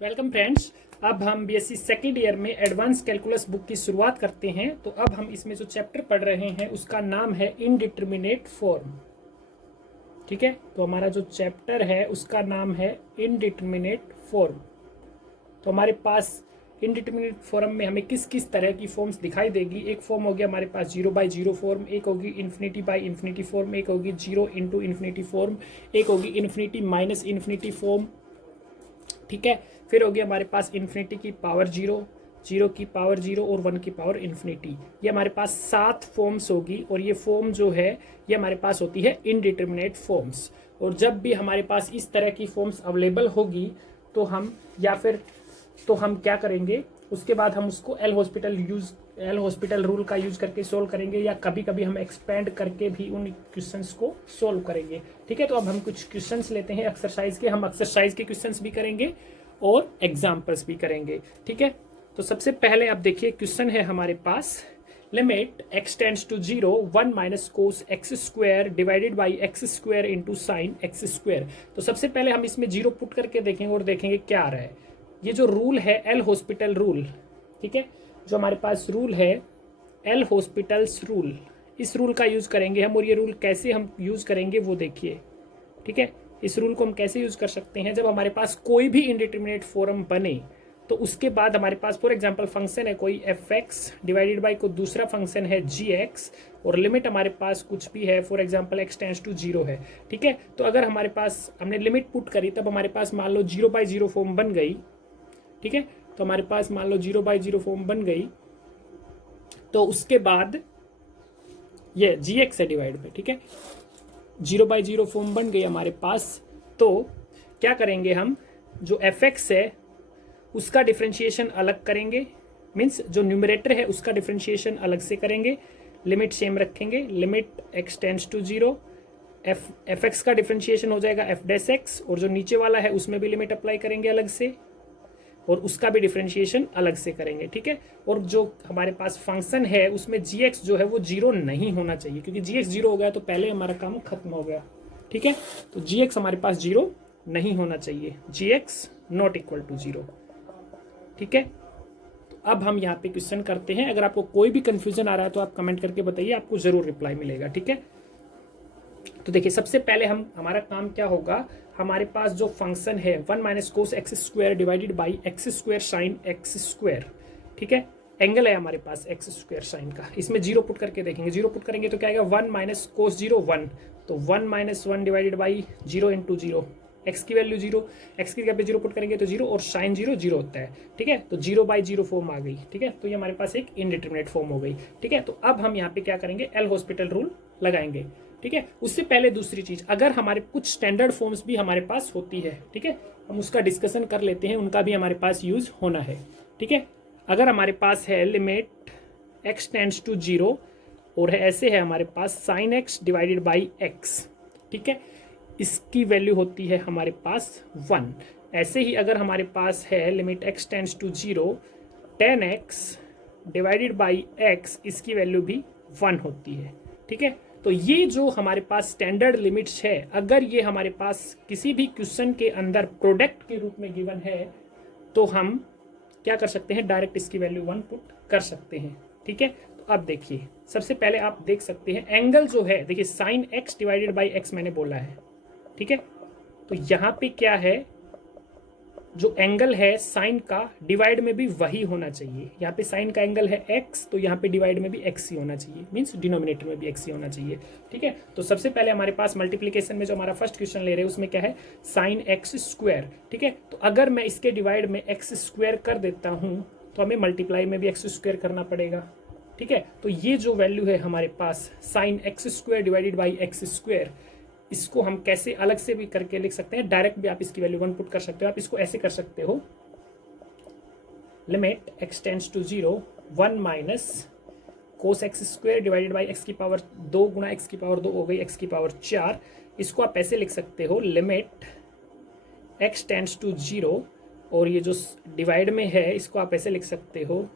Welcome friends. अब हम BSc second year में एडवांस कैलकुलस बुक की शुरुआत करते हैं। तो अब हम इसमें जो चैप्टर पढ़ रहे हैं उसका नाम है इनडिटरमिनेट फॉर्म। ठीक है, तो हमारा जो चैप्टर है उसका नाम है इनडिटरमिनेट फॉर्म। तो हमारे पास इनडिटरमिनेट फॉर्म में हमें किस किस तरह की फॉर्म्स दिखाई देगी। एक फॉर्म हो गया हमारे पास 0/0 फॉर्म, एक होगी इन्फिनिटी/इन्फिनिटी फॉर्म, एक होगी 0 × फॉर्म, एक होगी इन्फिनिटी- फॉर्म। ठीक है, फिर हो गया हमारे पास इन्फिनिटी की पावर 0, 0 की पावर 0 और 1 की पावर इन्फिनिटी। ये हमारे पास 7 फॉर्म्स होगी और ये फॉर्म जो है ये हमारे पास होती है इनडिटरमिनेट फॉर्म्स। और जब भी हमारे पास इस तरह की फॉर्म्स अवेलेबल होगी तो हम क्या करेंगे, उसके बाद हम उसको एल हॉस्पिटल रूल का यूज करके सोल्व करेंगे, या कभी कभी हम एक्सपेंड करके भी उन क्वेश्चंस को सोल्व करेंगे। ठीक है, तो अब हम कुछ क्वेश्चंस लेते हैं एक्सरसाइज के। हम एक्सरसाइज के क्वेश्चंस भी करेंगे और एग्जाम्पल्स भी करेंगे। ठीक है, तो सबसे पहले आप देखिए क्वेश्चन है हमारे पास, limit x tends to 0 1 minus cos x square divided by x square into sine x square. तो सबसे पहले हम इसमें 0 पुट करके देखेंगे और देखेंगे क्या आ रहा है। ये जो रूल है एल हॉस्पिटल रूल, ठीक है, जो हमारे पास रूल है एल हॉस्पिटल्स रूल, इस रूल का यूज करेंगे हम। और ये रूल कैसे हम यूज करेंगे वो देखिए। ठीक है, इस रूल को हम कैसे यूज कर सकते हैं, जब हमारे पास कोई भी इनडिटरमिनेट फॉर्म बने तो उसके बाद हमारे पास फॉर एग्जांपल फंक्शन है कोई fx डिवाइडेड बाई कोई दूसरा फंक्शन है gx, और लिमिट हमारे पास कुछ भी है, for example x tends to 0 है। ठीक है, तो अगर हमारे पास हमने लिमिट पुट करी तब हमारे पास मान लो 0/0 फॉर्म बन गई। ठीक है, तो हमारे पास मान लो 0/0 फॉर्म बन गई, तो उसके बाद ये gx से डिवाइड पे, ठीक है, 0/0 फॉर्म बन गई हमारे पास। तो क्या करेंगे हम, जो fx है उसका डिफ्रेंशिएशन अलग करेंगे, मीन्स जो न्यूमरेटर है उसका डिफ्रेंशिएशन अलग से करेंगे, लिमिट सेम रखेंगे, limit x tends to 0, f x का डिफ्रेंशिएशन हो जाएगा f डैश x, और जो नीचे वाला है उसमें भी लिमिट अप्लाई करेंगे अलग से, और उसका भी डिफ्रेंशिएशन अलग से करेंगे। ठीक है, और जो हमारे पास फंक्शन है उसमें gx जो है वो 0 नहीं होना चाहिए, क्योंकि gx 0 हो गया तो पहले हमारा काम खत्म हो गया। ठीक है, तो gx हमारे पास 0 नहीं होना चाहिए, gx नॉट इक्वल टू 0। ठीक है, तो अब हम यहाँ पे क्वेश्चन करते हैं। अगर आपको कोई भी कंफ्यूजन आ रहा है तो आप कमेंट करके बताइए, आपको जरूर रिप्लाई मिलेगा। ठीक है, तो देखिए सबसे पहले हमारा काम क्या होगा, हमारे पास जो फंक्शन है 1 minus cos x square divided by x square sine x square. ठीक है, एंगल है हमारे पास एक्स स्क्वायर साइन का, इसमें 0 पुट करके देखेंगे। 0 पुट करेंगे तो क्या आएगा, 1 माइनस कोस 0 1, तो 1 minus 1 divided by 0 into 0, x की वैल्यू 0, एक्स की जगह पे 0 पुट करेंगे तो 0, और साइन 0 0 होता है। ठीक है, तो 0/0 फॉर्म आ गई। ठीक है, तो ये हमारे पास एक इनडिटरमिनेट फॉर्म हो गई। ठीक है, तो अब हम यहाँ पे क्या करेंगे, एल हॉस्पिटल रूल लगाएंगे। ठीक है, उससे पहले दूसरी चीज, अगर हमारे कुछ स्टैंडर्ड फॉर्म्स भी हमारे पास होती है, ठीक है, हम उसका डिस्कशन कर लेते हैं, उनका भी हमारे पास यूज होना है। ठीक है, अगर हमारे पास है लिमिट x टेंड्स टू 0 और ऐसे है हमारे पास sine x divided by x। ठीक है, इसकी वैल्यू होती है हमारे पास 1। ऐसे ही अगर हमारे पास है limit x tends to 0 10x divided by x, इसकी वैल्यू भी 1 होती है। ठीक है, तो ये जो हमारे पास स्टैंडर्ड लिमिट्स है, अगर ये हमारे पास किसी भी क्वेश्चन के अंदर प्रोडक्ट के रूप में गिवन है तो हम क्या कर सकते हैं, डायरेक्ट इसकी वैल्यू 1 पुट कर सकते हैं। ठीक है, तो अब देखिए सबसे पहले आप देख सकते हैं एंगल जो है, देखिए sine x divided by x मैंने बोला है। ठीक है, तो यहाँ पे क्या है, जो एंगल है साइन का डिवाइड में भी वही होना चाहिए। यहाँ पे साइन का एंगल है x, तो यहाँ पे डिवाइड में भी x ही होना चाहिए, मीन्स डिनोमिनेटर में भी x ही होना चाहिए। ठीक है, तो सबसे पहले हमारे पास मल्टीप्लीकेशन में जो हमारा फर्स्ट क्वेश्चन ले रहे हैं उसमें क्या है, साइन एक्स स्क्वायर। ठीक है, तो अगर मैं इसके डिवाइड में एक्स स्क्वायर कर देता हूँ तो हमें मल्टीप्लाई में भी एक्स स्क्वायर करना पड़ेगा। ठीक है, तो ये जो वैल्यू है हमारे पास sine x square divided by x square, इसको हम कैसे अलग से भी करके लिख सकते हैं, डायरेक्ट भी आप इसकी वैल्यू 1 पुट कर सकते हो। आप इसको ऐसे कर सकते हो, limit x tends to 0 1 minus cos x square divided by x की पावर 2 गुना एक्स की पावर 2 हो गई एक्स की पावर 4। इसको आप ऐसे लिख सकते हो, लिमिट x टेंड्स टू 0, और ये जो डिवाइड में है इसको आप ऐसे लिख सकते हो,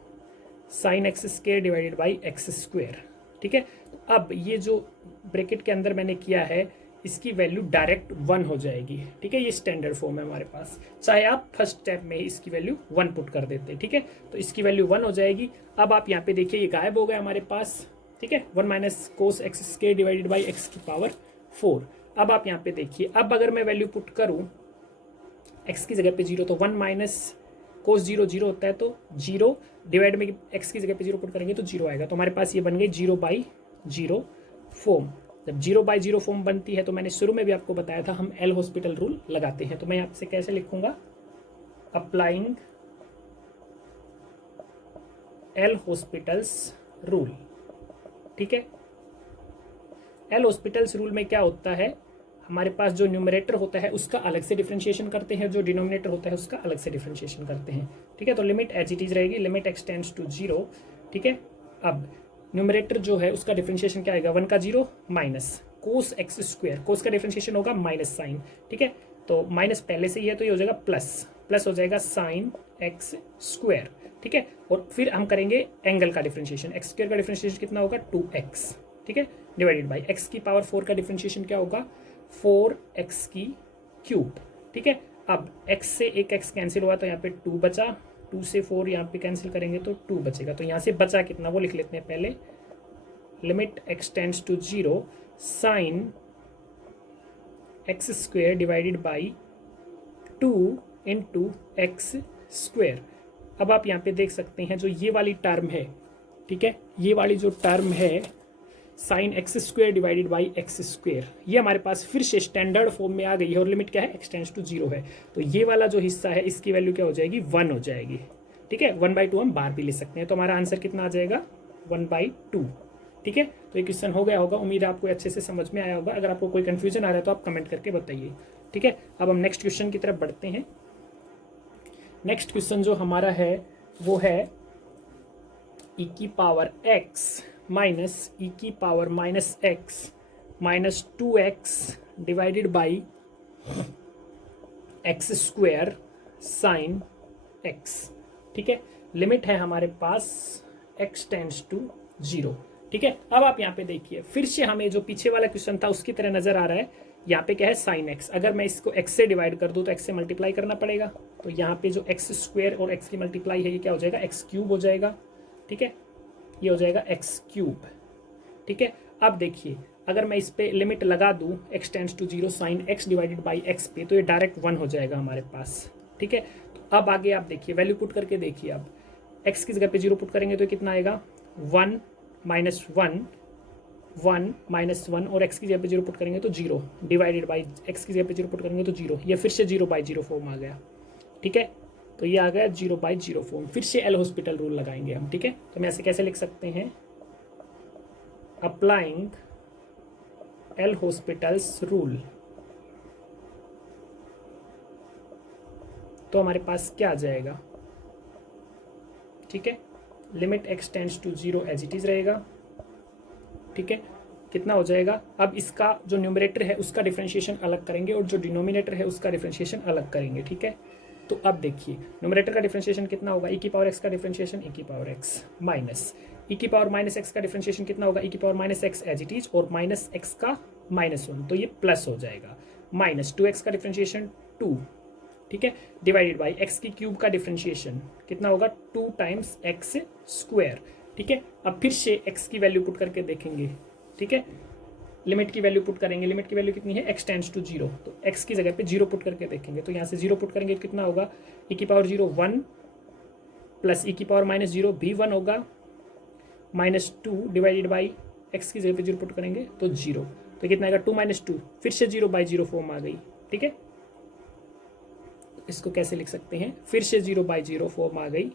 sign x square divided by x square. ठीक है, अब ये जो ब्रैकेट के अंदर मैंने किया है इसकी वैल्यू डायरेक्ट 1 हो जाएगी। ठीक है, ये स्टैंडर्ड फॉर्म है हमारे पास, चाहे आप फर्स्ट स्टेप में ही इसकी वैल्यू 1 पुट कर देते। ठीक है, तो इसकी वैल्यू 1 हो जाएगी। अब आप यहाँ पे देखिए ये गायब हो गया हमारे पास। ठीक है, 1 minus cos x square divided by x की पावर 4। अब आप यहाँ पे देखिए, अब अगर मैं वैल्यू पुट करूँ एक्स की जगह पे 0, तो 1 माइनस कोस 0 0 होता है, तो 0 डिवाइड में एक्स की जगह पे 0 पुट करेंगे तो 0 आएगा। तो हमारे पास ये बन गई 0/0 फॉर्म। जब 0/0 फॉर्म बनती है तो मैंने शुरू में भी आपको बताया था हम एल हॉस्पिटल रूल लगाते हैं। तो मैं आपसे कैसे लिखूंगा, अप्लाइंग एल हॉस्पिटल्स रूल। ठीक है, एल हॉस्पिटल्स रूल में क्या होता है, हमारे पास जो न्यूमरेटर होता है उसका अलग से डिफरेंशिएशन करते हैं, जो डिनोमिनेटर होता है उसका अलग से डिफरेंशिएशन करते हैं। ठीक है, तो लिमिट एज इट इज रहेगी, लिमिट एक्स टेंड्स टू 0। ठीक है, अब न्यूमरेटर जो है उसका डिफरेंशिएशन क्या आएगा, 1 का 0 माइनस कोस एक्स स्क्वायर, कोस का डिफरेंशिएशन होगा माइनस साइन। ठीक है, तो माइनस पहले से ही है तो ये हो जाएगा प्लस, प्लस हो जाएगा साइन एक्स स्क्वायर। ठीक है, और फिर हम करेंगे एंगल का डिफरेंशिएशन, एक्स स्क्वायर का डिफरेंशिएशन कितना होगा 2x। ठीक है, डिवाइडेड बाई एक्स की पावर 4 का डिफरेंशिएशन क्या होगा 4x की क्यूब। ठीक है, अब x से एक x कैंसिल हुआ तो यहाँ पे 2 बचा, 2 से 4 यहाँ पे कैंसिल करेंगे तो 2 बचेगा। तो यहाँ से बचा कितना वो लिख लेते हैं पहले, limit x tends to 0 sine x square divided by 2 into x square. अब आप यहाँ पे देख सकते हैं जो ये वाली टर्म है, ठीक है, ये वाली जो टर्म है sign x square divided by x square, ये हमारे पास फिर से स्टैंडर्ड फॉर्म में आ गई है और लिमिट क्या है एक्स टेंड्स टू 0 है। तो ये वाला जो हिस्सा है इसकी वैल्यू क्या हो जाएगी 1 हो जाएगी। ठीक है, 1/2 हम बाहर भी ले सकते हैं, तो हमारा आंसर कितना आ जाएगा 1/2। ठीक है, तो ये क्वेश्चन हो गया होगा, उम्मीद है आपको अच्छे से समझ में आया होगा। अगर आपको कोई कंफ्यूजन आ रहा है तो आप कमेंट करके बताइए। ठीक है, अब हम नेक्स्ट क्वेश्चन की तरफ बढ़ते हैं। नेक्स्ट क्वेश्चन जो हमारा है वो है e की पावर x माइनस e की power minus x minus 2x divided by x square sine x। ठीक है, लिमिट है हमारे पास x टेंड्स टू 0। ठीक है, अब आप यहाँ पे देखिए फिर से हमें जो पीछे वाला क्वेश्चन था उसकी तरह नजर आ रहा है। यहाँ पे क्या है साइन x, अगर मैं इसको x से डिवाइड कर दूँ तो x से मल्टीप्लाई करना पड़ेगा। तो यहाँ पे जो x स्क्वायर और x की मल्टीप्लाई है ये क्या हो जाएगा x क्यूब हो जाएगा। ठीक है, ये हो जाएगा x क्यूब। ठीक है, अब देखिए अगर मैं इस पे लिमिट लगा दूँ x tends to 0 sine x divided by x पे, तो ये डायरेक्ट 1 हो जाएगा हमारे पास। ठीक है, तो अब आगे आप देखिए वैल्यू पुट करके देखिए, अब x की जगह पे 0 पुट करेंगे तो कितना आएगा 1 माइनस 1 1 माइनस 1 और x की जगह पे 0 पुट करेंगे तो 0 डिवाइडेड बाई x की जगह पे 0 पुट करेंगे तो 0, ये फिर से 0/0 फॉर्म आ गया। ठीक है, तो ये आ गया 0/0 फॉर्म। फिर से एल हॉस्पिटल रूल लगाएंगे हम। ठीक है, तो मैं ऐसे कैसे लिख सकते हैं, अप्लाइंग एल हॉस्पिटल्स रूल। तो हमारे पास क्या आ जाएगा, ठीक है, limit x tends to 0 as it is रहेगा। ठीक है, कितना हो जाएगा, अब इसका जो न्यूमरेटर है उसका डिफरेंशिएशन अलग करेंगे और जो डिनोमिनेटर है उसका डिफरेंशिएशन अलग करेंगे। ठीक है, तो अब देखिए न्यूमरेटर का डिफरेंशिएशन कितना होगा e की पावर x का डिफरेंशिएशन e की पावर x माइनस e की पावर माइनस x का डिफरेंशिएशन कितना होगा e की power minus x as it is और माइनस x का -1, तो ये प्लस हो जाएगा, माइनस 2x का डिफरेंशिएशन 2। ठीक है, डिवाइडेड बाई x की क्यूब का डिफरेंशिएशन कितना होगा 2 टाइम्स x स्क्वायर। ठीक है, अब फिर से x की वैल्यू पुट करके देखेंगे। ठीक है, लिमिट की वैल्यू पुट करेंगे, लिमिट की वैल्यू कितनी है x टेंड्स टू 0, तो x की जगह पे 0 पुट करके देखेंगे। तो यहाँ से 0 पुट करेंगे कितना होगा e की पावर 0 1 प्लस e की पावर -0 भी 1 होगा, -2 डिवाइडेड बाई x की जगह पे 0 पुट करेंगे तो 0, तो कितना आएगा 2 - 2, फिर से 0/0 फॉर्म आ गई। ठीक है, इसको कैसे लिख सकते हैं, फिर से 0/0 फॉर्म आ गई।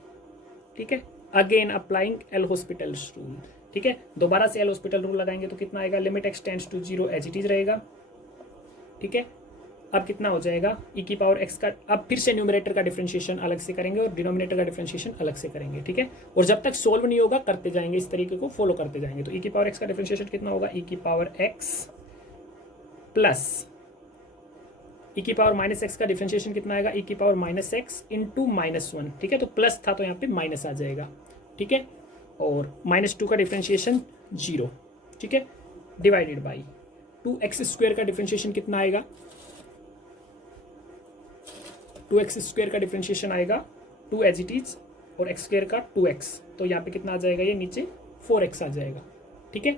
ठीक है, again applying L hospitals rule. ठीक है, दोबारा से एल हॉस्पिटल रूल लगाएंगे तो कितना आएगा, limit x tends to 0 as it is रहेगा। ठीक है, अब कितना हो जाएगा e की पावर x का, अब फिर से न्यूमरेटर का डिफरेंशिएशन अलग से करेंगे और डिनोमिनेटर का डिफरेंशिएशन अलग से करेंगे। ठीक है, और जब तक सोल्व नहीं होगा करते जाएंगे, इस तरीके को फॉलो करते जाएंगे। तो e की पावर x का डिफरेंशिएशन कितना होगा e की पावर x प्लस e की पावर -x का डिफरेंशिएशन कितना आएगा e की पावर -x इंटू -1। ठीक है, तो प्लस था तो यहाँ पे माइनस आ जाएगा। ठीक है, और -2 का डिफरेंशिएशन 0। ठीक है, डिवाइडेड बाई 2x² का डिफरेंशिएशन कितना आएगा? 2x² का डिफरेंशिएशन आएगा 2 एज इट इज, और x² का 2x, तो यहाँ पे कितना आ जाएगा? ये नीचे 4x आ जाएगा। ठीक है,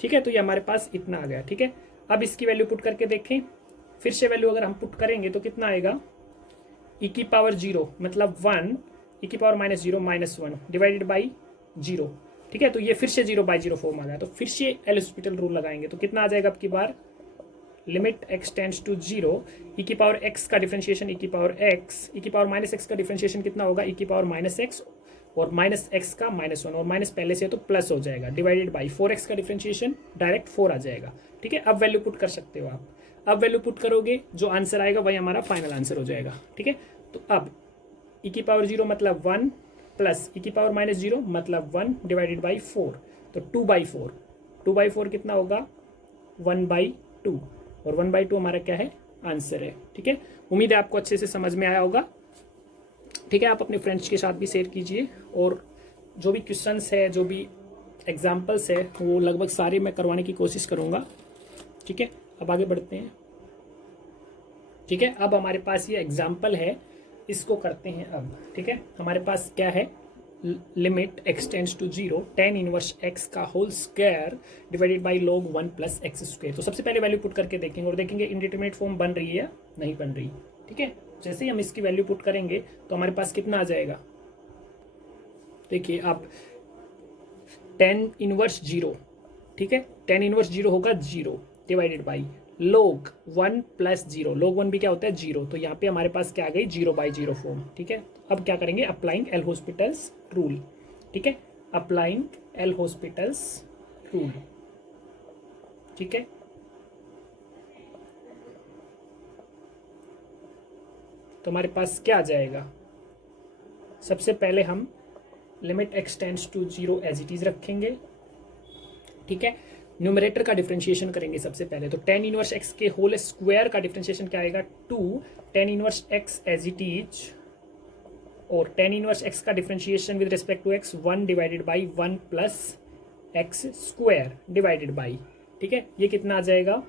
ठीक है, तो ये हमारे पास इतना आ गया। ठीक है, अब इसकी वैल्यू पुट करके देखें, फिर से वैल्यू अगर हम पुट करेंगे तो कितना आएगा? e की पावर 0 मतलब 1, e की पावर -0 -1 डिवाइडेड बाई 0। ठीक है, तो ये फिर से 0/0 फॉर्म आ गया, तो फिर से एल हॉस्पिटल रूल लगाएंगे तो कितना आ जाएगा? अब की बार limit x tends to 0, e की पावर x का डिफरेंशिएशन e की पावर x, e की पावर -x का डिफरेंशिएशन कितना होगा? e की पावर -x और -x का -1, और माइनस पहले से तो प्लस हो जाएगा, डिवाइडेड बाई 4x का डिफरेंशिएशन डायरेक्ट 4 आ जाएगा। ठीक है, अब वैल्यू पुट कर सकते हो आप। अब वैल्यू पुट करोगे, जो आंसर आएगा वही हमारा फाइनल आंसर हो जाएगा। ठीक है, तो अब e की पावर 0 मतलब 1 प्लस e की पावर -0 मतलब 1 डिवाइडेड बाई 4, तो 2/4, 2/4 कितना होगा? 1/2, और 1/2 हमारा क्या है? आंसर है। ठीक है, उम्मीद है आपको अच्छे से समझ में आया होगा। ठीक है, आप अपने फ्रेंड्स के साथ भी शेयर कीजिए, और जो भी क्वेश्चंस है, जो भी एग्जाम्पल्स है, वो लगभग सारे मैं करवाने की कोशिश करूँगा। ठीक है, अब आगे बढ़ते हैं। ठीक है, अब हमारे पास ये एग्जाम्पल है, इसको करते हैं अब। ठीक है, हमारे पास क्या है? Limit x tends to 0 tan inverse x का whole square divided by log 1 plus x²। तो सबसे पहले वैल्यू पुट करके देखेंगे और देखेंगे इनडिटरमिनेट फॉर्म बन रही है या नहीं बन रही। ठीक है, जैसे ही हम इसकी वैल्यू पुट करेंगे तो हमारे पास कितना आ जाएगा? देखिए आप, tan इनवर्स 0, ठीक है, tan इनवर्स 0 होगा 0 divided by log 1 plus 0, log 1 भी क्या होता है? 0, तो यहाँ पे हमारे पास क्या आ गई? 0/0 फॉर्म। ठीक है, अब क्या करेंगे? Applying L hospitals rule. ठीक है, अप्लाइंग एल हॉस्पिटल्स रूल। ठीक है, तो हमारे पास क्या आ जाएगा? सबसे पहले हम limit x tends to 0 as it is रखेंगे। ठीक है, न्यूमरेटर का डिफरेंशिएशन करेंगे सबसे पहले, तो tan इनवर्स x के होल स्क्वायर का डिफरेंशिएशन क्या आएगा? 2 tan inverse x as it is, और tan इनवर्स x का differentiation with respect to x 1 divided by 1 plus x² divided by. ठीक है, ये कितना आ जाएगा?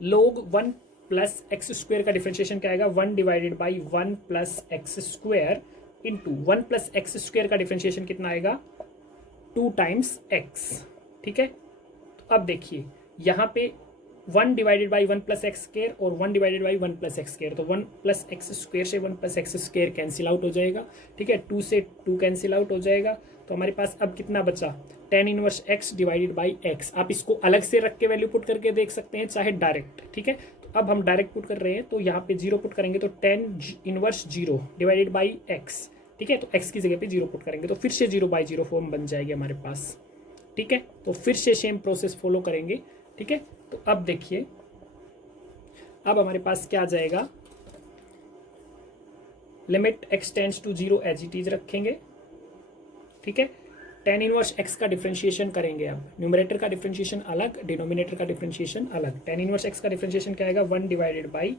log 1 प्लस x² का डिफरेंशिएशन क्या आएगा? 1 divided by 1 plus x² into 1 plus x² का डिफरेंशिएशन कितना आएगा? 2 टाइम्स x। ठीक है, तो अब देखिए यहाँ पे 1 डिवाइडेड बाई 1 प्लस x² और 1 डिवाइडेड बाई 1 प्लस x², तो 1 प्लस x² से 1 प्लस x² कैंसिल आउट हो जाएगा। ठीक है, 2 से 2 कैंसिल आउट हो जाएगा, तो हमारे पास अब कितना बचा? tan inverse x divided by x। आप इसको अलग से रख के वैल्यू पुट करके देख सकते हैं, चाहे डायरेक्ट। ठीक है, तो अब हम डायरेक्ट पुट कर रहे हैं, तो यहाँ पे 0 पुट करेंगे तो tan inverse 0 divided by x। ठीक है, तो x की जगह पे 0 पुट करेंगे तो फिर से 0/0 फॉर्म बन जाएगी हमारे पास। ठीक है, तो फिर से सेम प्रोसेस फॉलो करेंगे। ठीक है, तो अब देखिए, अब हमारे पास क्या आ जाएगा? Limit x tends to 0 as it is रखेंगे। ठीक है, tan इनवर्स x का डिफरेंशिएशन करेंगे। अब न्यूमरेटर का डिफरेंशिएशन अलग, डिनोमिनेटर का डिफरेंशिएशन अलग। tan इनवर्स x का डिफरेंशिएशन क्या आएगा? 1 डिवाइडेड बाई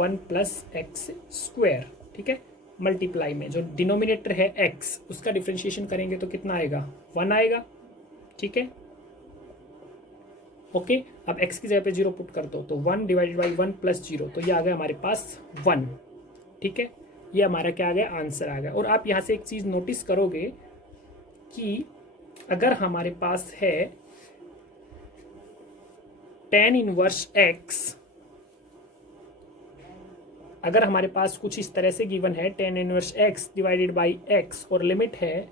1 प्लस x²। ठीक है, मल्टीप्लाई में जो डिनोमिनेटर है x, उसका डिफरेंशिएशन करेंगे तो कितना आएगा? 1 आएगा। ठीक है, ओके, अब x की जगह पे 0 पुट कर दो, तो 1 डिवाइडेड बाई 1 प्लस 0, तो ये आ गया हमारे पास 1। ठीक है, ये हमारा क्या आ गया? आंसर आ गया। और आप यहाँ से एक चीज़ नोटिस करोगे कि अगर हमारे पास है tan इनवर्स x, अगर हमारे पास कुछ इस तरह से गिवन है tan inverse x divided by x और लिमिट है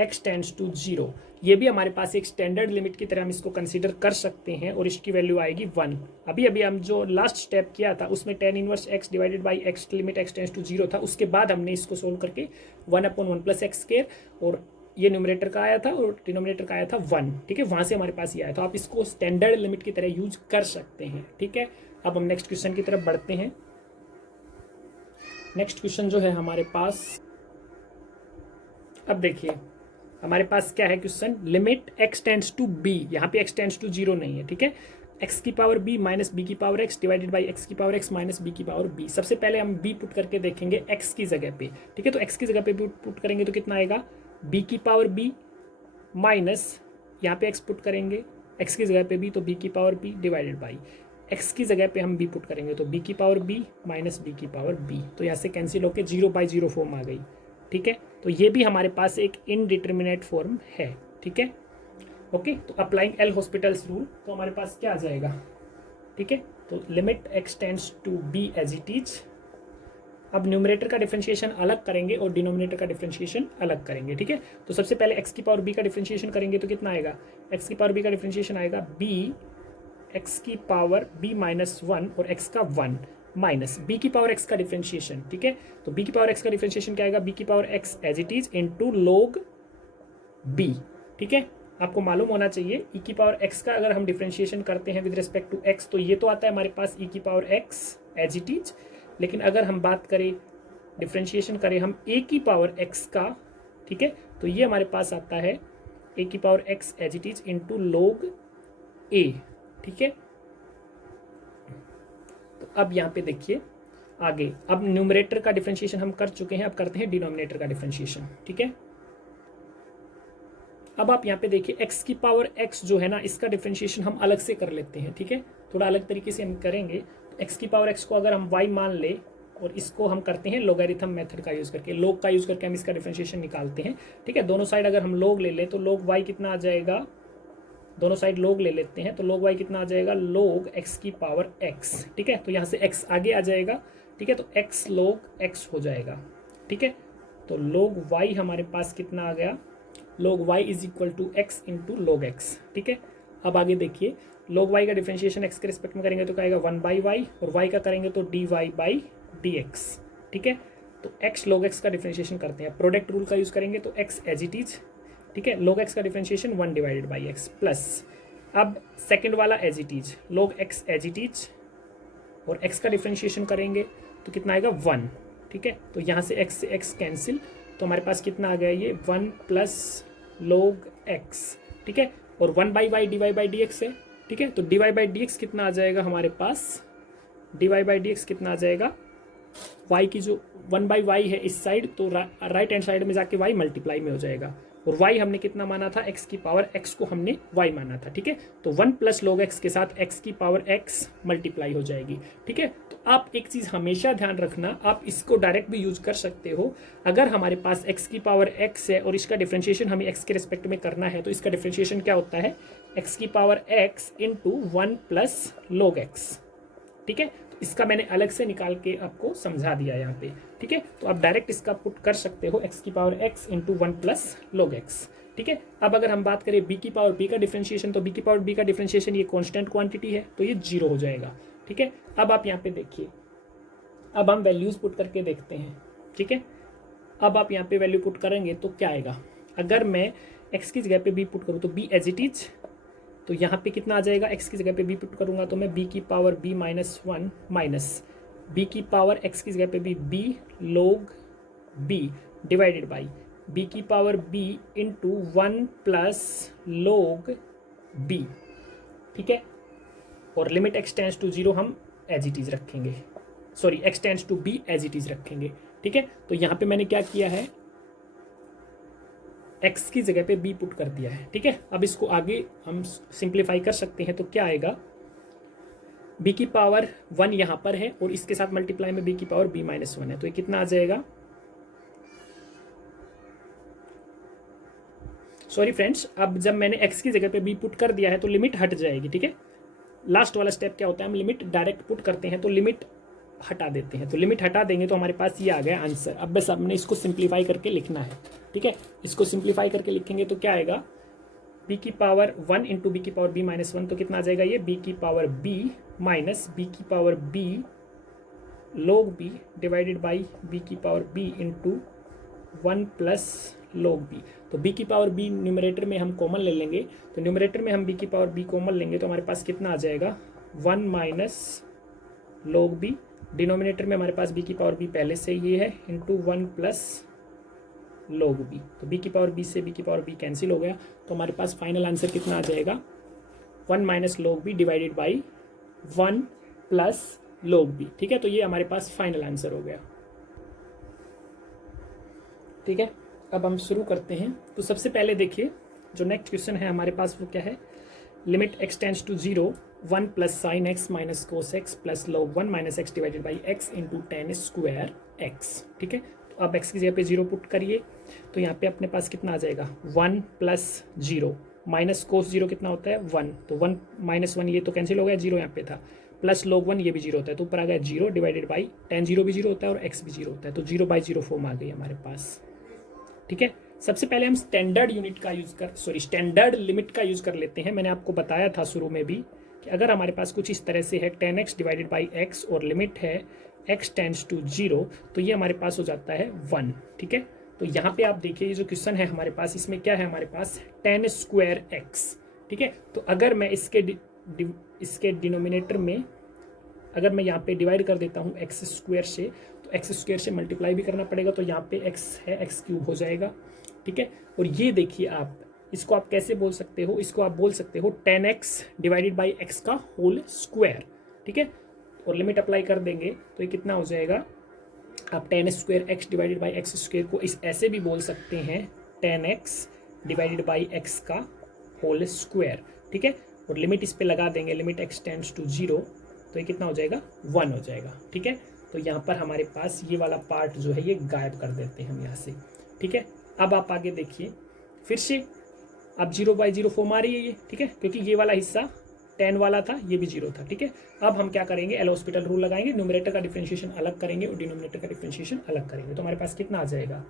x टेंड्स टू 0, ये भी हमारे पास एक स्टैंडर्ड लिमिट की तरह हम इसको कंसीडर कर सकते हैं, और इसकी वैल्यू आएगी 1। अभी अभी हम जो लास्ट स्टेप किया था उसमें tan inverse x divided by x limit x tends to 0 था, उसके बाद हमने इसको सोल्व करके 1/1 प्लस x², और ये न्यूमरेटर का आया था और डिनोमिनेटर का आया था 1। ठीक है, वहाँ से हमारे पास ये आया, तो आप इसको स्टैंडर्ड लिमिट की तरह यूज कर सकते हैं। ठीक है, अब हम नेक्स्ट क्वेश्चन की तरफ बढ़ते हैं। नेक्स्ट क्वेश्चन जो है हमारे पास, अब देखिए हमारे पास क्या है question? Limit x tends to b, यहाँ पे x टेंड्स टू 0 नहीं है। ठीक है, x की पावर b माइनस b की power x divided by x की पावर x माइनस b की पावर b। सबसे पहले हम b पुट करके देखेंगे x की जगह पे। ठीक है, तो x की जगह पे पुट करेंगे तो कितना आएगा? b की पावर b माइनस यहाँ पे x पुट करेंगे, x की जगह पे b तो b की power b divided by x की जगह पे हम b पुट करेंगे तो b की पावर b माइनस b की पावर b, तो यहाँ से कैंसिल होकर 0/0 फॉर्म आ गई। ठीक है, तो ये भी हमारे पास एक इनडिटर्मिनेट फॉर्म है। ठीक है, ओके। तो अप्लाइंग एल हॉस्पिटल्स रूल, तो हमारे पास क्या आ जाएगा? ठीक है, तो limit x tends to b as it is. अब न्यूमरेटर का डिफरेंशिएशन अलग करेंगे और डिनोमिनेटर का डिफरेंशिएशन अलग करेंगे। ठीक है, तो सबसे पहले x की पावर b का डिफरेंशिएशन करेंगे तो कितना आएगा? x की पावर b का डिफरेंशिएशन आएगा b x की पावर b माइनस 1 और x का 1 माइनस b की पावर x का डिफरेंशिएशन। ठीक है, तो b की पावर x का डिफरेंशिएशन क्या आएगा? b की power x as it is into log b। ठीक है, आपको मालूम होना चाहिए e की पावर x का अगर हम डिफरेंशिएशन करते हैं विद रिस्पेक्ट टू x तो ये तो आता है हमारे पास e की power x as it is, लेकिन अगर हम बात करें डिफरेंशिएशन करें हम a की पावर x का, ठीक है, तो ये हमारे पास आता है a की power x as it is into log a। ठीक है, तो अब यहाँ पे देखिए आगे, अब न्यूमरेटर का डिफरेंशिएशन हम कर चुके हैं, अब करते हैं डिनोमिनेटर का डिफरेंशिएशन। ठीक है, अब आप यहाँ पे देखिए x की पावर x जो है ना, इसका डिफरेंशिएशन हम अलग से कर लेते हैं। ठीक है, थोड़ा अलग तरीके से हम करेंगे। तो x की पावर x को अगर हम y मान ले और इसको हम करते हैं लोगरिथम मेथड का यूज़ करके, log का यूज़ करके हम इसका डिफरेंशिएशन निकालते हैं। ठीक है, दोनों साइड अगर हम log ले लें तो log y कितना आ जाएगा? दोनों साइड log ले लेते हैं तो log y कितना आ जाएगा? log x की पावर x। ठीक है, तो यहाँ से x आगे आ जाएगा। ठीक है, तो x log x हो जाएगा। ठीक है, तो log y हमारे पास कितना आ गया? log y is equal to x into log x। ठीक है, अब आगे देखिए, log y का डिफरेंशिएशन x के रिस्पेक्ट में करेंगे तो क्या आएगा? 1/y, और y का करेंगे तो dy/dx। ठीक है, तो x log x का डिफरेंशिएशन करते हैं, प्रोडक्ट रूल का यूज़ करेंगे तो x एज इट इज। ठीक है, log x का डिफरेंशिएशन 1/x प्लस, अब सेकेंड वाला as it is log x as it is, और x का डिफरेंशिएशन करेंगे तो कितना आएगा? 1। ठीक है, तो यहाँ से x से x कैंसिल, तो हमारे पास कितना आ गया? ये 1 प्लस log x। ठीक है, और 1/y dy/dx है। ठीक है, तो dy/dx कितना आ जाएगा हमारे पास? dy/dx कितना आ जाएगा? y की जो 1/y है इस साइड, तो राइट हैंड साइड में जाके y मल्टीप्लाई में हो जाएगा, और y हमने कितना माना था? x की पावर x को हमने y माना था। ठीक है, तो 1 प्लस log x के साथ x की पावर x मल्टीप्लाई हो जाएगी। ठीक है, तो आप एक चीज़ हमेशा ध्यान रखना, आप इसको डायरेक्ट भी यूज कर सकते हो। अगर हमारे पास x की पावर x है और इसका डिफरेंशिएशन हमें x के रिस्पेक्ट में करना है तो इसका डिफरेंशिएशन क्या होता है? x की power x into 1 plus log x। ठीक है, तो इसका मैंने अलग से निकाल के आपको समझा दिया यहाँ पे। ठीक है, तो आप डायरेक्ट इसका पुट कर सकते हो x की power x into 1 plus log x। ठीक है, अब अगर हम बात करें b की पावर b का डिफरेंशिएशन, तो b की पावर b का डिफरेंशिएशन ये कांस्टेंट क्वांटिटी है तो ये 0 हो जाएगा। ठीक है, अब आप यहाँ पे देखिए, अब हम वैल्यूज पुट करके देखते हैं। ठीक है, अब आप यहाँ पे वैल्यू पुट करेंगे तो क्या आएगा? अगर मैं x की जगह पे b पुट करूँ तो b एज इट इज, तो यहाँ पे कितना आ जाएगा? x की जगह पे b पुट करूँगा तो मैं b की power b minus 1 minus b की पावर x की जगह पे b log b divided by b की power b into 1 plus log b। ठीक है, और लिमिट x टेंड्स टू 0 हम एज इट इज रखेंगे, sorry x tends to b as it is रखेंगे। ठीक है, तो यहाँ पे मैंने क्या किया है? x की जगह पे b पुट कर दिया है। ठीक है, अब इसको आगे हम सिंप्लीफाई कर सकते हैं तो क्या आएगा? b की पावर 1 यहाँ पर है और इसके साथ मल्टीप्लाई में b की पावर b माइनस 1 है, तो ये कितना आ जाएगा? सॉरी फ्रेंड्स, अब जब मैंने x की जगह पे b पुट कर दिया है तो लिमिट हट जाएगी। ठीक है, लास्ट वाला स्टेप क्या होता है? हम लिमिट डायरेक्ट पुट करते हैं तो लिमिट हटा देते हैं, तो लिमिट हटा देंगे तो हमारे पास ये आ गया आंसर। अब बस हमने इसको सिंप्लीफाई करके लिखना है। ठीक है, इसको सिंप्लीफाई करके लिखेंगे तो क्या आएगा? b की पावर 1 इंटू बी की पावर b माइनस 1, तो कितना आ जाएगा? ये b की पावर b माइनस b की power b log b divided by b की power b into 1 plus log b। तो b की पावर b न्यूमरेटर में हम कॉमन ले लेंगे, तो न्यूमरेटर में हम b की पावर b कॉमन लेंगे तो हमारे पास कितना आ जाएगा? 1 माइनस log b, डिनोमिनेटर में हमारे पास b की पावर b पहले से ये है इंटू 1 प्लस log b। तो b की पावर b से b की पावर b कैंसिल हो गया, तो हमारे पास फाइनल आंसर कितना आ जाएगा? 1 minus log b divided by 1 plus log b। ठीक है, तो ये हमारे पास फाइनल आंसर हो गया। ठीक है, अब हम शुरू करते हैं। तो सबसे पहले देखिए, जो नेक्स्ट क्वेश्चन है हमारे पास वो क्या है, limit x tends to 0 1 plus sine x minus cos x plus log 1 minus x divided by x into ten square x. ठीक है, तो अब x की जगह पे 0 पुट करिए तो यहाँ पे अपने पास कितना आ जाएगा 1 प्लस 0 माइनस कोस 0 कितना होता है 1, तो 1 माइनस 1 ये तो कैंसिल हो गया, 0 यहाँ पे था, प्लस log 1 ये भी 0 होता है, तो ऊपर आ गया 0 डिवाइडेड बाई टेन 0 भी 0 होता है और x भी 0 होता है, तो 0/0 फॉर्म आ गई हमारे पास। ठीक है, सबसे पहले हम स्टैंडर्ड स्टैंडर्ड लिमिट का यूज कर लेते हैं। मैंने आपको बताया था शुरू में भी कि अगर हमारे पास कुछ इस तरह से है 10x डिवाइडेड बाई एक्स और लिमिट है x टेंड्स टू 0, तो ये हमारे पास हो जाता है 1। ठीक है, तो यहाँ पे आप देखिए ये जो क्वेश्चन है हमारे पास, इसमें क्या है हमारे पास 10 स्क्वायर x। ठीक है, तो अगर मैं इसके डिनोमिनेटर में अगर मैं यहाँ पे डिवाइड कर देता हूँ एक्स स्क्वायर से, तो एक्स स्क्वायर से मल्टीप्लाई भी करना पड़ेगा, तो यहाँ पे x है एक्स क्यूब हो जाएगा। ठीक है, और ये देखिए आप इसको आप कैसे बोल सकते हो, इसको आप बोल सकते हो 10x डिवाइडेड बाई एक्स का होल स्क्वायर। ठीक है, और लिमिट अप्लाई कर देंगे तो ये कितना हो जाएगा, आप 10 square x divided by x square को इस ऐसे भी बोल सकते हैं 10x डिवाइडेड बाई एक्स का होल स्क्वायर। ठीक है, और लिमिट इस पे लगा देंगे, लिमिट x टेंड्स टू 0, तो ये कितना हो जाएगा 1 हो जाएगा। ठीक है, तो यहाँ पर हमारे पास ये वाला पार्ट जो है ये गायब कर देते हैं हम यहाँ से। ठीक है, अब आप आगे देखिए फिर से, अब 0/0 फॉर्म आ रही है ये। ठीक है, क्योंकि ये वाला हिस्सा 10 वाला था, ये भी 0 था। ठीक है, अब हम क्या करेंगे, एल हॉस्पिटल रूल लगाएंगे, न्यूमरेटर का डिफरेंशिएशन अलग करेंगे और डिनोमिनेटर का डिफरेंशिएशन अलग करेंगे, तो हमारे पास कितना आ जाएगा,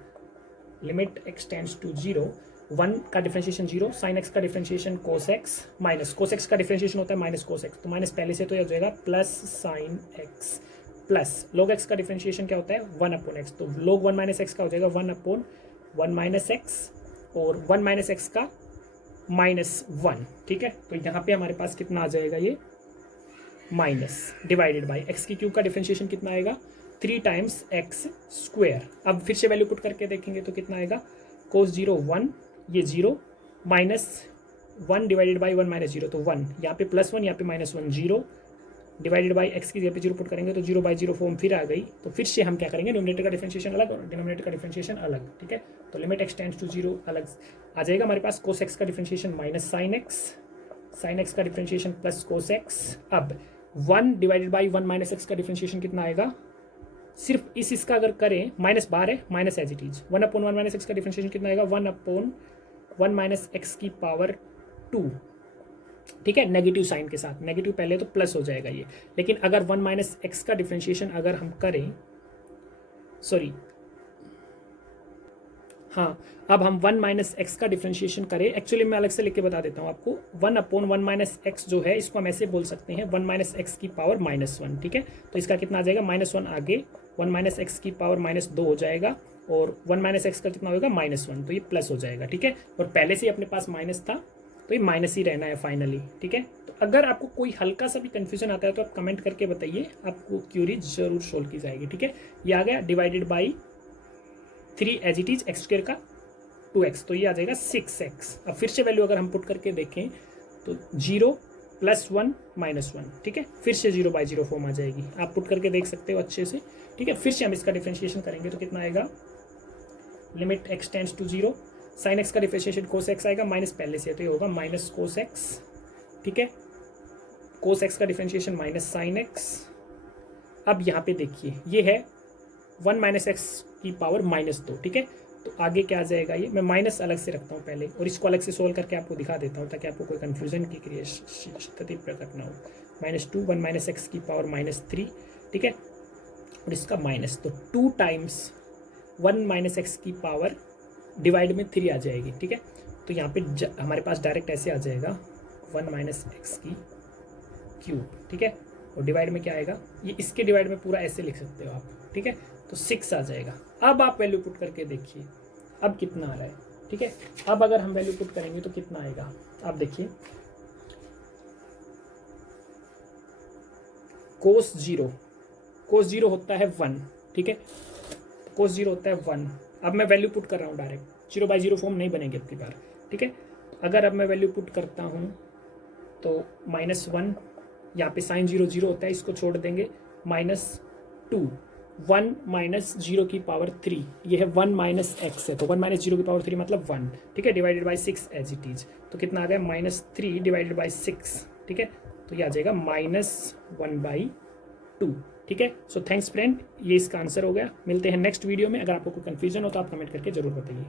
लिमिट x टेंड्स टू 0 1 का डिफरेंशिएशन 0, साइन एक्स का differentiation cos x minus cos x का डिफरेंशिएशन होता है माइनस कोस एक्स, तो माइनस पहले से तो ये हो जाएगा plus sine x plus log x का डिफरेंशिएशन क्या होता है 1/x, तो log 1 माइनस एक्स का हो जाएगा 1/1 माइनस एक्स और 1 माइनस एक्स का -1। ठीक है, तो यहाँ पे हमारे पास कितना आ जाएगा, ये माइनस डिवाइडेड बाई एक्स की क्यूब का डिफरेंशिएशन कितना आएगा 3 टाइम्स एक्स स्क्वायर। अब फिर से वैल्यू पुट करके देखेंगे तो कितना आएगा, कोस 0 1, ये 0 माइनस 1 डिवाइडेड बाई 1 माइनस 0, तो 1, यहाँ पे +1 यहाँ पे -1, 0 डिवाइडेड बाई एक्स की जगह पे 0 पुट करेंगे तो 0/0 फॉर्म फिर आ गई। तो फिर से हम क्या करेंगे, न्यूमरेटर का डिफरेंशिएशन अलग और डिनोमिनेटर का डिफरेंशिएशन अलग। ठीक है, तो लिमिट x टेंड्स टू 0 अलग आ जाएगा हमारे पास, कोस एक्स का डिफरेंशिएशन माइनस साइन एक्स का डिफरेंशिएशन प्लस कोस एक्स। अब 1 डिवाइडेड बाई 1 माइनस एक्स का डिफरेंशिएशन कितना आएगा, सिर्फ इसका अगर करें माइनस बार है minus as it is, 1/1 minus x का डिफरेंशिएशन कितना आएगा 1/1 माइनस एक्स की पावर 2। ठीक है, नेगेटिव साइन के साथ, नेगेटिव पहले तो प्लस हो जाएगा ये, लेकिन अगर 1 माइनस एक्स का डिफरेंशिएशन अगर हम करें, सॉरी हाँ, अब हम 1 माइनस एक्स का डिफरेंशिएशन करें, एक्चुअली मैं अलग से लिख के बता देता हूँ आपको, 1/1 माइनस एक्स जो है इसको हम ऐसे बोल सकते हैं 1 माइनस एक्स की पावर -1। ठीक है, तो इसका कितना आ जाएगा -1 आगे 1 माइनस एक्स की पावर -2 हो जाएगा और 1 माइनस एक्स का कितना होगा -1, तो ये प्लस हो जाएगा। ठीक है, और पहले से ही अपने पास माइनस था तो ये माइनस ही रहना है फाइनली। ठीक है, तो अगर आपको कोई हल्का सा भी कंफ्यूजन आता है तो आप कमेंट करके बताइए, आपको क्यूरी जरूर सोल्व की जाएगी। ठीक है, ये आ गया divided by 3 as it is x square का 2x, तो ये आ जाएगा 6x। अब फिर से वैल्यू अगर हम पुट करके देखें तो 0 +1 -1। ठीक है, फिर से 0/0 फॉर्म आ जाएगी, आप पुट करके देख सकते हो अच्छे से। ठीक है, फिर से हम इसका डिफरेंशिएशन करेंगे तो कितना आएगा, limit x tends to 0, sine x का डिफरेंशिएशन कोस एक्स आएगा माइनस पहले से, तो ये होगा माइनस कोस एक्स। ठीक है, कोस एक्स का डिफरेंशिएशन माइनस साइन एक्स। अब यहाँ पे देखिए ये है 1 माइनस एक्स की पावर -2। ठीक है, तो आगे क्या आ जाएगा, ये मैं माइनस अलग से रखता हूँ पहले और इसको अलग से सोल्व करके आपको दिखा देता हूँ ताकि आपको कोई कन्फ्यूजन की स्थिति प्रकट ना हो। -2 1 माइनस एक्स की पावर -3। ठीक है, और इसका माइनस, तो 2 टाइम्स 1 माइनस एक्स की पावर डिवाइड में 3 आ जाएगी। ठीक है, तो यहाँ पे हमारे पास डायरेक्ट ऐसे आ जाएगा 1 माइनस एक्स की क्यूब। ठीक है, और डिवाइड में क्या आएगा, ये इसके डिवाइड में पूरा ऐसे लिख सकते हो आप। ठीक है, तो 6 आ जाएगा। अब आप वैल्यू पुट करके देखिए अब कितना आ रहा है। ठीक है, अब अगर हम वैल्यू पुट करेंगे तो कितना आएगा, आप देखिए कोस 0 होता है 1। ठीक है, कोस 0 होता है 1। अब मैं वैल्यू पुट कर रहा हूँ डायरेक्ट, 0/0 फॉर्म नहीं बनेगी अब की बार। ठीक है, अगर अब मैं वैल्यू पुट करता हूँ तो -1, यहाँ पे साइन 0 0 होता है, इसको छोड़ देंगे, -2 1 माइनस जीरो की पावर 3, ये है 1 माइनस एक्स है, तो 1 माइनस जीरो की पावर 3 मतलब 1, ठीक है, divided by 6 as it is. तो कितना आ गया -3 डिवाइडेड बाई 6, ठीक है, तो ये आ जाएगा -1/2, ठीक है। सो थैंक्स फ्रेंड, ये इसका आंसर हो गया। मिलते हैं नेक्स्ट वीडियो में। अगर आपको कोई कन्फ्यूजन हो तो आप कमेंट करके जरूर बताइए।